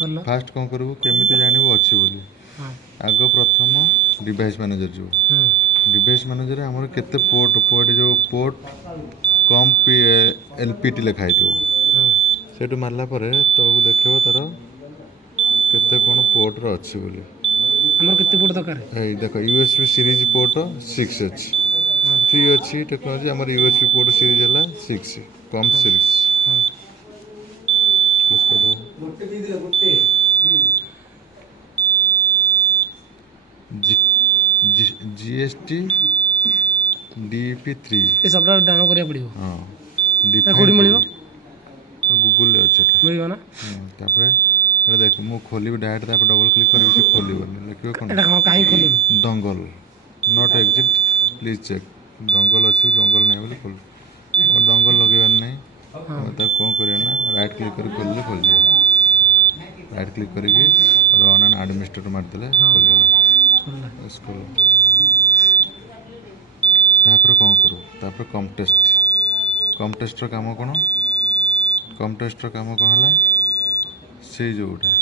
Fast कौन करू केमिति जानबो अच्छी बोली आग प्रथम डिवाइस मैनेजर जो डिवाइस मैनेजर आमर केते पोर्ट पोर्ट जो पोर्ट कम एलपीटी लिखाई थो सेठू मारला परे तलू देखो तार केते कौन पोर्ट रो अच्छी बोली हमर केते पोर्ट दरकार है देखो यूएसबी सीरीज पोर्ट 6 अच्छी 3 अच्छी टेक्नोलॉजी आमर यूएसबी पोर्ट सीरीज है 6 कम सीरीज क्लोज कर दो जीएसटी डीपी 3 ये सबटा डाउनलोड करिया पड़ियो हाँ ए कोडी मिलियो गूगल रे अच्छे मिलियो ना तापर एटा देख मु खोली डायरेक्ट तापर डबल क्लिक करी से खोलीबनी लिखियो कोन एटा काहे खोलु दंगल नॉट एग्जिट प्लीज चेक दंगल अच्छी दंगल नहीं बोले खोल और दंगल लगेबार नहीं कौन करिए ना राइट क्लिक कर खोल खोल राइट क्लिक करके रन एंड एडमिनिस्ट्रेटर मारदेले खोलगला स्कूल तापर कौन करूँ तापर कम टेस्ट काम कौन कम टेस्ट काम कौन है से जोटा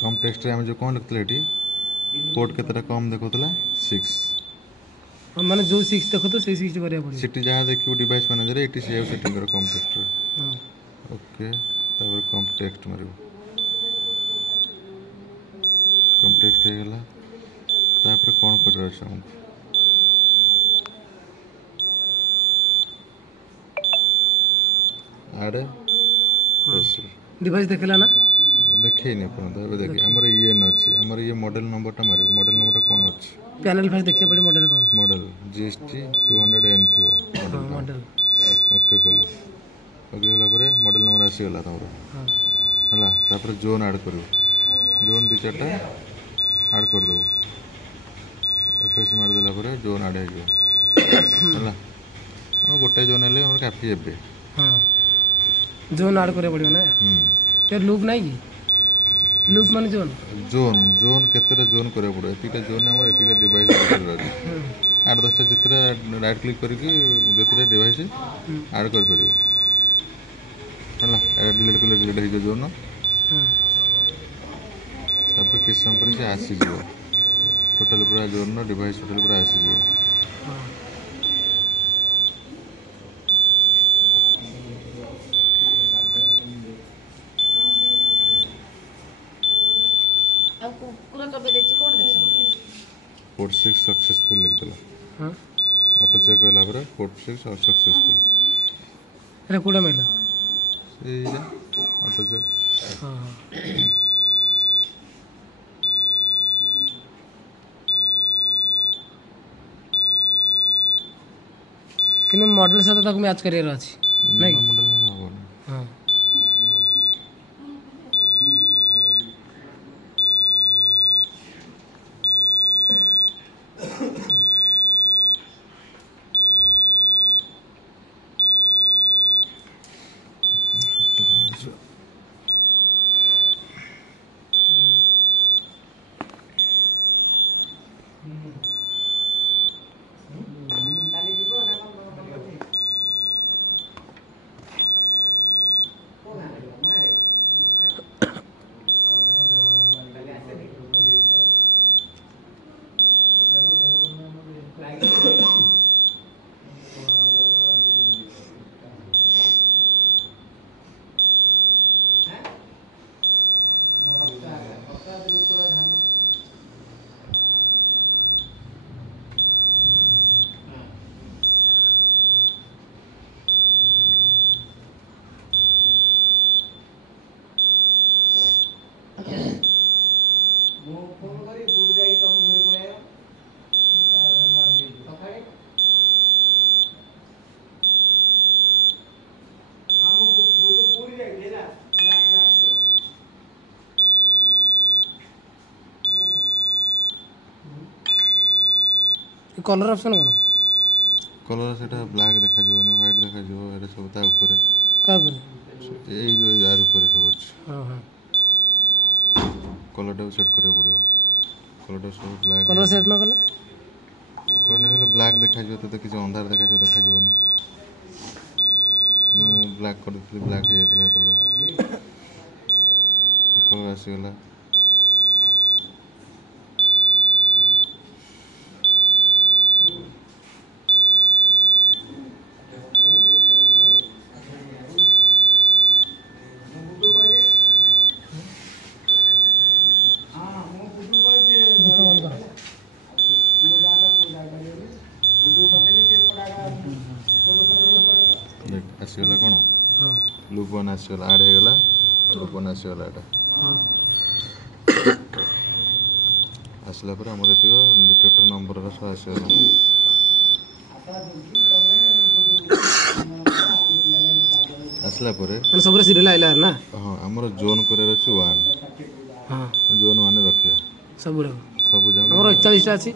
कम टेस्ट आम जो कौन लिखते ये पोर्ट केतटा कम देखुला 6 माने जो 6 देखो तो से 6 करिया पड़ियो सिटी जहाँ देखियो device manager eighty save setting कर कम टेस्ट ओके तापर कम टेक्स्ट मारियो कम टेक्स्ट हो गला तापर कौन कर हमको आड़े डिवाइस देखला ना देखे नहीं अपन देखिए हमर ये न अछि हमर ये मॉडल नंबरटा मारियो मॉडल नंबरटा कौन अछि पैनल फास्ट देखिए पड़ी मॉडल कौन मॉडल जीएसटी 200N थियो मॉडल ओके कोलो ओके होला परे मॉडल नंबर आसी गला तमरो हला तापर जोन ऐड करू जोन दि चारटा ऐड कर दो एफएस मार देला परे जोन ऐड हो हला हम गोटे जोन ले हमर काफी हेबे हां जोन ऐड करे पड़ियो ना यार लूप नहीं की लूप माने जोन जोन जोन केतेटा जोन करे पड़ो एतिटा जोन हमर एतिटा डिवाइस रहछि 8-10टा जितरा राइट क्लिक करके जितरा डिवाइस ऐड कर परियो हला डिलीट कर डिलीट हो जोन तापर किस समय पर से आसी जीवो टोटल पूरा जोन डिवाइस टोटल पूरा आसी जीवो पोर्ट 6 सक्सेसफुल लिख दला हां ऑटो चेक होला पर पोर्ट 6 और सक्सेसफुल अरे कोडा मेला ए जा ऑटो चेक हां किन मॉडल साथ तक मैच करियर अछि नहीं मॉडल ना हो हां कलर ऑप्शन कौन कलर सेटा ब्लैक देखा जोनी व्हाइट देखा जो एटा सब ता ऊपर का पर ए जो यार ऊपर सब अछि हां हां कलर सेट करे पड़ियो कलर सब ब्लैक कलर सेट न कले कलर न ब्लैक देखा जो तो किछ अंधार देखा जो देखा जोनी ब्लैक कर दिली ब्लैक हे जेतला तो କଲ୍ ଆସିଗଲା। ଗୀତ ବନ୍ଦ କର। ଦେଖ ଆସିଗଲା କ'ଣ ହଁ ଲୁପ୍ ୱାନ୍ ଆସିଗଲା, ଆଡ଼୍ ହେଇଗଲା, ଲୁପ୍ ୱାନ୍ ଆସିଗଲା। ଏଇଟା ହଁ ଆସିଲା ପରେ ଆମର ଏତିକ ଡିଟେକ୍ଟର ନମ୍ବରର ସହ ଆସିଗଲା। ଆସିଲା ପରେ ମାନେ ସବୁରେ ସିରିଏଲ ଆଇଲା ନା। ହଁ ଆମର ଜୋନ୍ କରିବାର ଅଛି 1। ହଁ ଜୋନ୍ 1ରେ ରଖିବା ସବୁଗୁଡ଼ାକ। ସବୁ ଯାକ। ଆମର 41ଟା ଅଛି।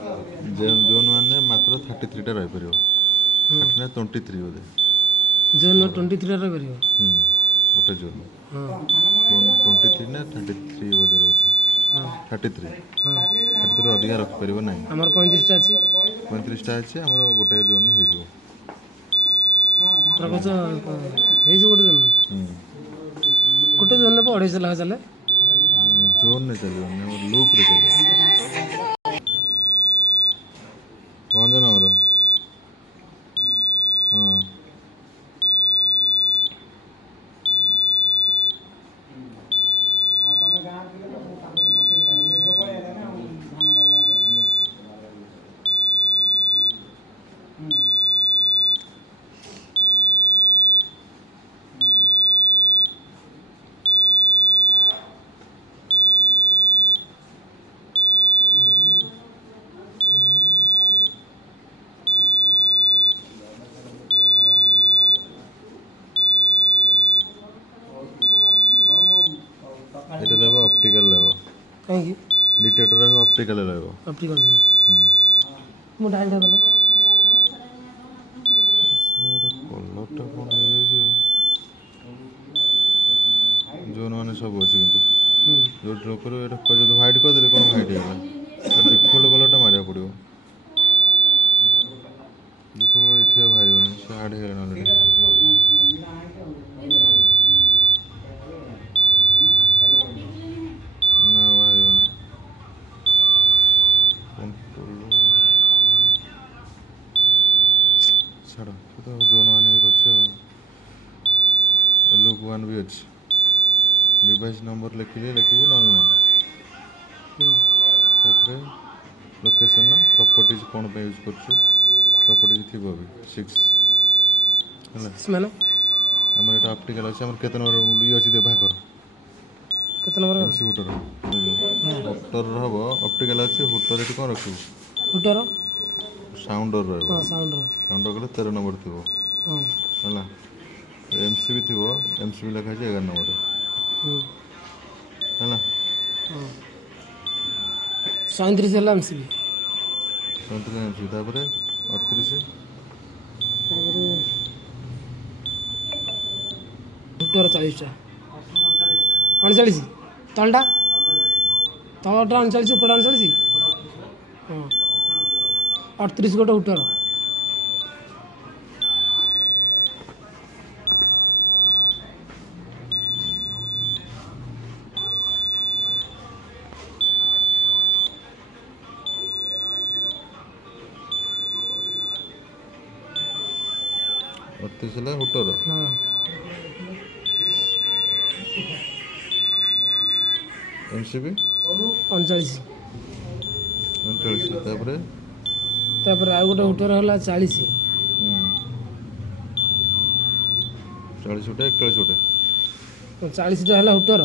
ଜୋନ୍ 1ରେ ମାତ୍ର 33ଟା ରହିପାରିବ। 30 ନା 23 ବୋଧେ। ଜୋନ୍ 23ରେ ରହିପାରିବ। ଗୋଟେ ଜୋନ୍ ହଁ 23 ନା 33 ବୋଧେ ରହୁଛି। ହଁ 33 ହଁ 33ରୁ ଅଧିକା ରଖିପାରିବ ନାହିଁ। ଆମର 35ଟା ଅଛି। 35ଟା ଅଛି, ଆମର ଗୋଟେ ଜୋନ୍ ହେଇଯିବ। ପୁରା କହୁଛ ହେଇଯିବ ଗୋଟେ ଜୋନ୍। ଗୋଟେ ଜୋନ୍ରେ 250 ଲେଖା ଚାଲେ। ଜୋନ୍ରେ ଚାଲିବନି, ଆମର ଲୁପ୍ରେ ଚାଲିବ। ପହଞ୍ଚ ଆମର ହଁ এটা ରହିବ ଅପ୍ଟିକାଲ୍ ରହିବ। କାହିଁକି ଡିଟେକ୍ଟର ଅପ୍ଟିକାଲ୍ ରହିବ। ଅପ୍ଟିକାଲ୍ ଯିବ। ମୁଁ ଡାଇଲଟା ଦେଲ। କଲର୍ଟା କ'ଣ ହେଇଯାଇଛି? ଜୋନ୍ ମାନେ ସବୁ ଅଛି କିନ୍ତୁ ଯେଉଁଠି କରିବ ଏଇଟା ଯଦି ହ୍ୱାଇଟ୍ କରିଦେଲେ କ'ଣ ହ୍ୱାଇଟ୍ ହେଇଗଲା। ଡିଫଲ୍ଟ କଲର୍ଟା ମାରିବାକୁ ପଡ଼ିବ। ଡିଫଲ୍ଟ ଏଠି ଆଉ ବାହାରିବନି, ସେ ଆଡ଼୍ ହେଇଗଲାଣି ଅଲରେଡ଼ି। ନା ବାହାରିବନି। ଛାଡ଼, ସେ ତ ଜୋନ୍ 1 ହେଇକି ଅଛି ଆଉ। ଲୁପ୍ 1 ବି ଅଛି। ଡିଭାଇସ୍ ନମ୍ବର ଲେଖିଲେ ଲେଖିବୁ, ନହେଲେ ନାହିଁ। ତାପରେ ଲୋକେସନ୍ ପ୍ରପର୍ଟିଜ୍ କ'ଣ ପାଇଁ ୟୁଜ୍ କରୁଛୁ, ପ୍ରପର୍ଟିଜ୍ ଥିବ ବି 6 ହେଲା। ମାନେ ଆମର ଏଇଟା ଅପ୍ଟିକାଲ୍ ଅଛି। ଆମର କେତେ ନମ୍ବର ଇଏ ଅଛି ଦେଖ କର। କେତେ ନମ୍ବର ଏମ୍ ସି ହୁଟର ହୁଟର ହେବ। ଅପ୍ଟିକାଲ୍ ଅଛି। ହୁଟର ଏଠି କ'ଣ ରଖିବୁ? ହୁଟର ସାଉଣ୍ଡର ରହିବ। ହଁ ସାଉଣ୍ଡର ସାଉଣ୍ଡର କଲେ 13 ନମ୍ବର ଥିବ ହଁ ହେଲା। ଏମ୍ ସି ବି ଥିବ। ଏମ୍ ସି ବି ଲେଖା ହେଇଛି 11 ନମ୍ବରରେ ହେଲା। ହଁ 37 ହେଲା MCB। 37 ଏମ୍ ସି ବି, ତାପରେ 38 ତାପରେ ହୁଟର 40ଟା 39 ତଳଟା ତଳଟା 39 ଉପରଟା 39 ହଁ 38 ଗୋଟେ ହୁଟର। ହେଲା ହୁଟର। ହଁ ଏମ୍ ସି ବି 39 ତାପରେ ଆଉ ଗୋଟେ ହୁଟର ହେଲା 40 40 ଗୋଟେ 41 ଗୋଟେ 40ଟା ହେଲା ହୁଟର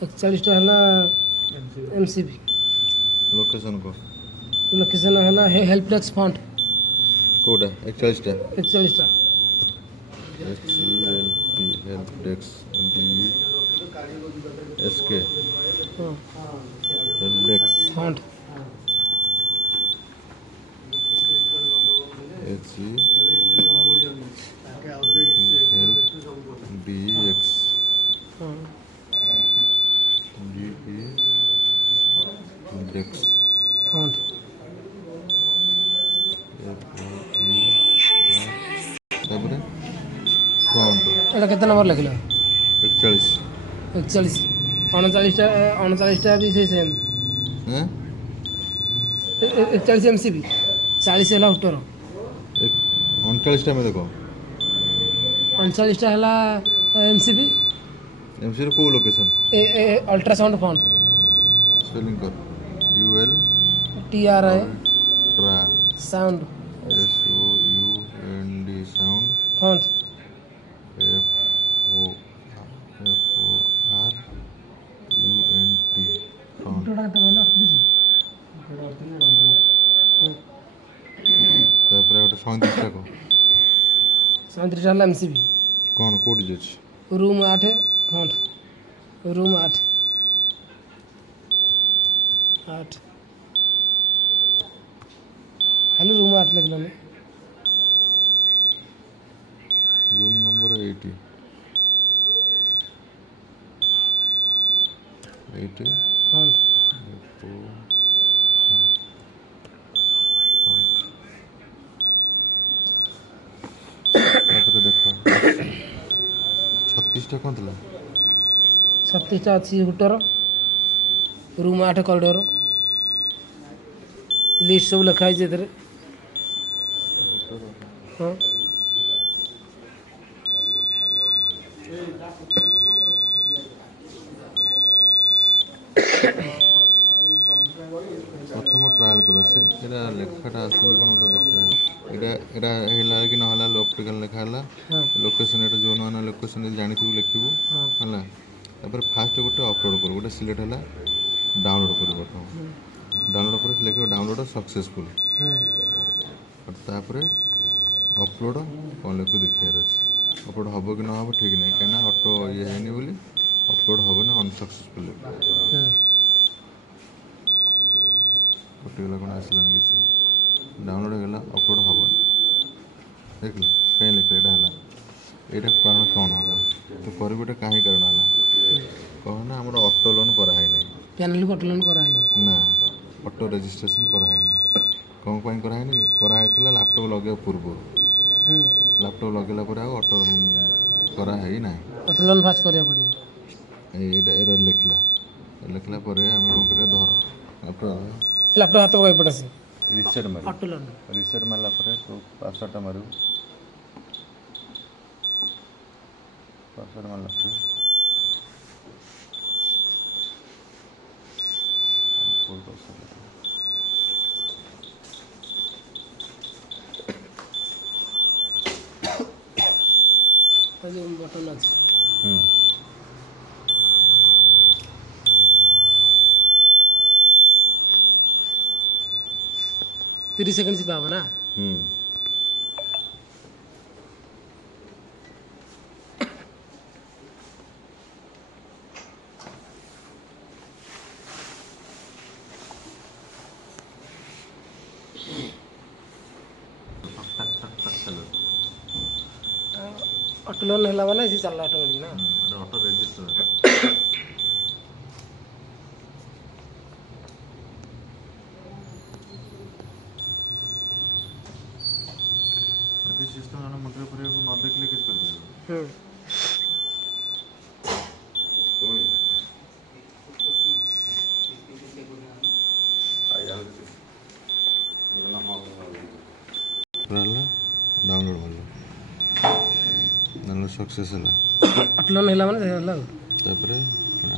41ଟା ହେଲା MCB। ଲୋକେସନ୍ କହ। ଲୋକେସନ୍ ହେଲା ହେଲ୍ପ ଡେସ୍କ ଫ୍ରଣ୍ଟ କେଉଁଟା 41ଟା 41ଟା HELP ହେଲ୍ପ ଡେସ୍କ DSK ହଁ help desk front HE help DX ହଁ DE ଡେସ୍କ ଫ୍ରଣ୍ଟ ତାପରେ ଫ୍ରଣ୍ଟ ଏଇଟା କେତେ ନମ୍ବର ଲେଖିଲ? 41 41 ଅଣଚାଳିଶଟା ବି ସେଇ ସେମ୍ हैं 41 MCB 40 ହେଲା ହୁଟର 39 में देखो 39ଟା ହେଲା MCB एमसी रो को लोकेशन ଅଲ୍ଟ୍ରାସାଉଣ୍ଡ ଫଣ୍ଟ स्पेलिंग कर यूएल TRI ट्रा sound SOUND sound font FORUNT sound तापर गोटे 37 टा को 37ଟା ହେଲା MCB कौन कोड अछि ରୁମ୍ 8 ଫଣ୍ଟ ରୁମ୍ 8 ଖାଲି ରୁମ୍ 8 ଲେଖିଲାନି रूम नंबर 80 ଫଣ୍ଟ तापर देखो 36 टा कौन थला 36ଟା ଅଛି ହୁଟର ରୁମ୍ 8 କରିଡର ଲିଷ୍ଟ ସବୁ ଲେଖା ହେଇଛି ଏଥିରେ ହଁ प्रथम ट्रायल कर से एटा लेखाटा आसुनी कोन तो देखियो एटा हेला कि न होला ऑप्टिकल लेखा हला ହଁ लोकेशन एटा जो न लोकेशन जानिथु लेखिबो ହଁ हला तापर फास्ट गोटे अपलोड कर गोटे सिलेक्ट हला डाउनलोड कर प्रथम डाउनलोड कर लेखियो डाउनलोड सक्सेसफुल और तापर अपलोड कौन लेखियो देखियार अछि अपलोड हबो कि न हबो ठीक नहीं कहना ऑटो ये हैनी बोली अपलोड हबो ना अनसक्सेसफुल पर्टिकुलर कौन आसलानी किसी डाउनलोड होगा अपलोड हम देख कहीं लिख एटा है यहाँ कारण कौन है तो कर कहीं कारण है कहना आम ऑटो लोन कराई ना ପ୍ୟାନେଲ କଟଲନ୍ କରାହେଇନି ना ऑटो रेजिस्ट्रेशन कराई कौन कराई लैपटॉप लगे पूर्व लैपटॉप लगेला पर ऑटो कराई ना କଟଲନ୍ ଫାଷ୍ଟ କରିବାକୁ ପଡ଼ିବ एरर लिखला लिखला पर आम कौन कर धर ଲ୍ୟାପଟପ୍ ହାତ ପକାଇ ପଡ଼େ ସେ रिसेट मार କଟଲନ୍ रिसेट मारला पर तो पासवर्डटा मारू पासवर्ड मारला पर फुल पासवर्ड ଯେଉଁ ବଟନ୍ ଅଛି 30 ସେକେଣ୍ଡ ଯିବା ହେବ ନା ଅଟୋଲୋନ୍ ହେଲା ମାନେ ସେ ଚାଲିଲା ଅଟୋମେଟିକ୍ ନା ऑटो रजिस्टर सिस्टम जन मुद्रा पर न देखले किस कर डाउनलोड मारल डाउनलोड सक्सेस है ଅଟୋଲୋନ୍ ହେଲା ମାନେ ହେଲା ଆଉ तापर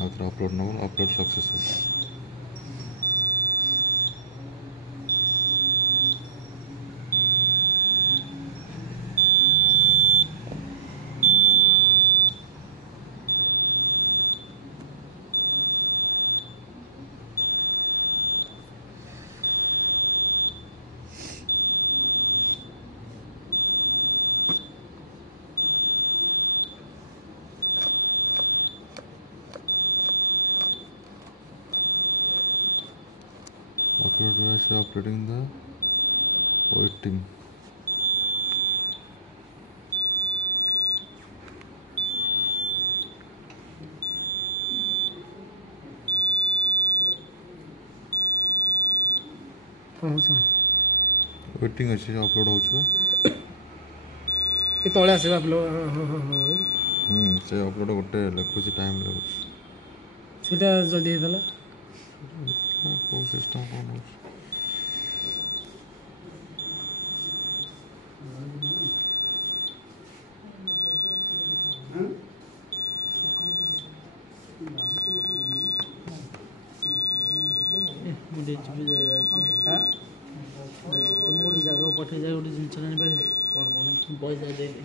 आउ थे अपलोड नब upload successful upload was uploading the waiting waiting अच्छी अपलोड हो ଏ ତଳେ ଆସିବା से अपलोड गोटे लिखुच टाइम लगुच ସେଇଟା ଜଲ୍ଦି ହେଇଥିଲା। କେଉଁ ସିଷ୍ଟମ୍ କ'ଣ ହେଉଛି? ତମକୁ ଗୋଟେ ଜାଗାକୁ ପଠେଇ ଯାଏ ଗୋଟେ ଜିନିଷ ଆଣିପାରିବି ପଇସା ଦେଇଦେ।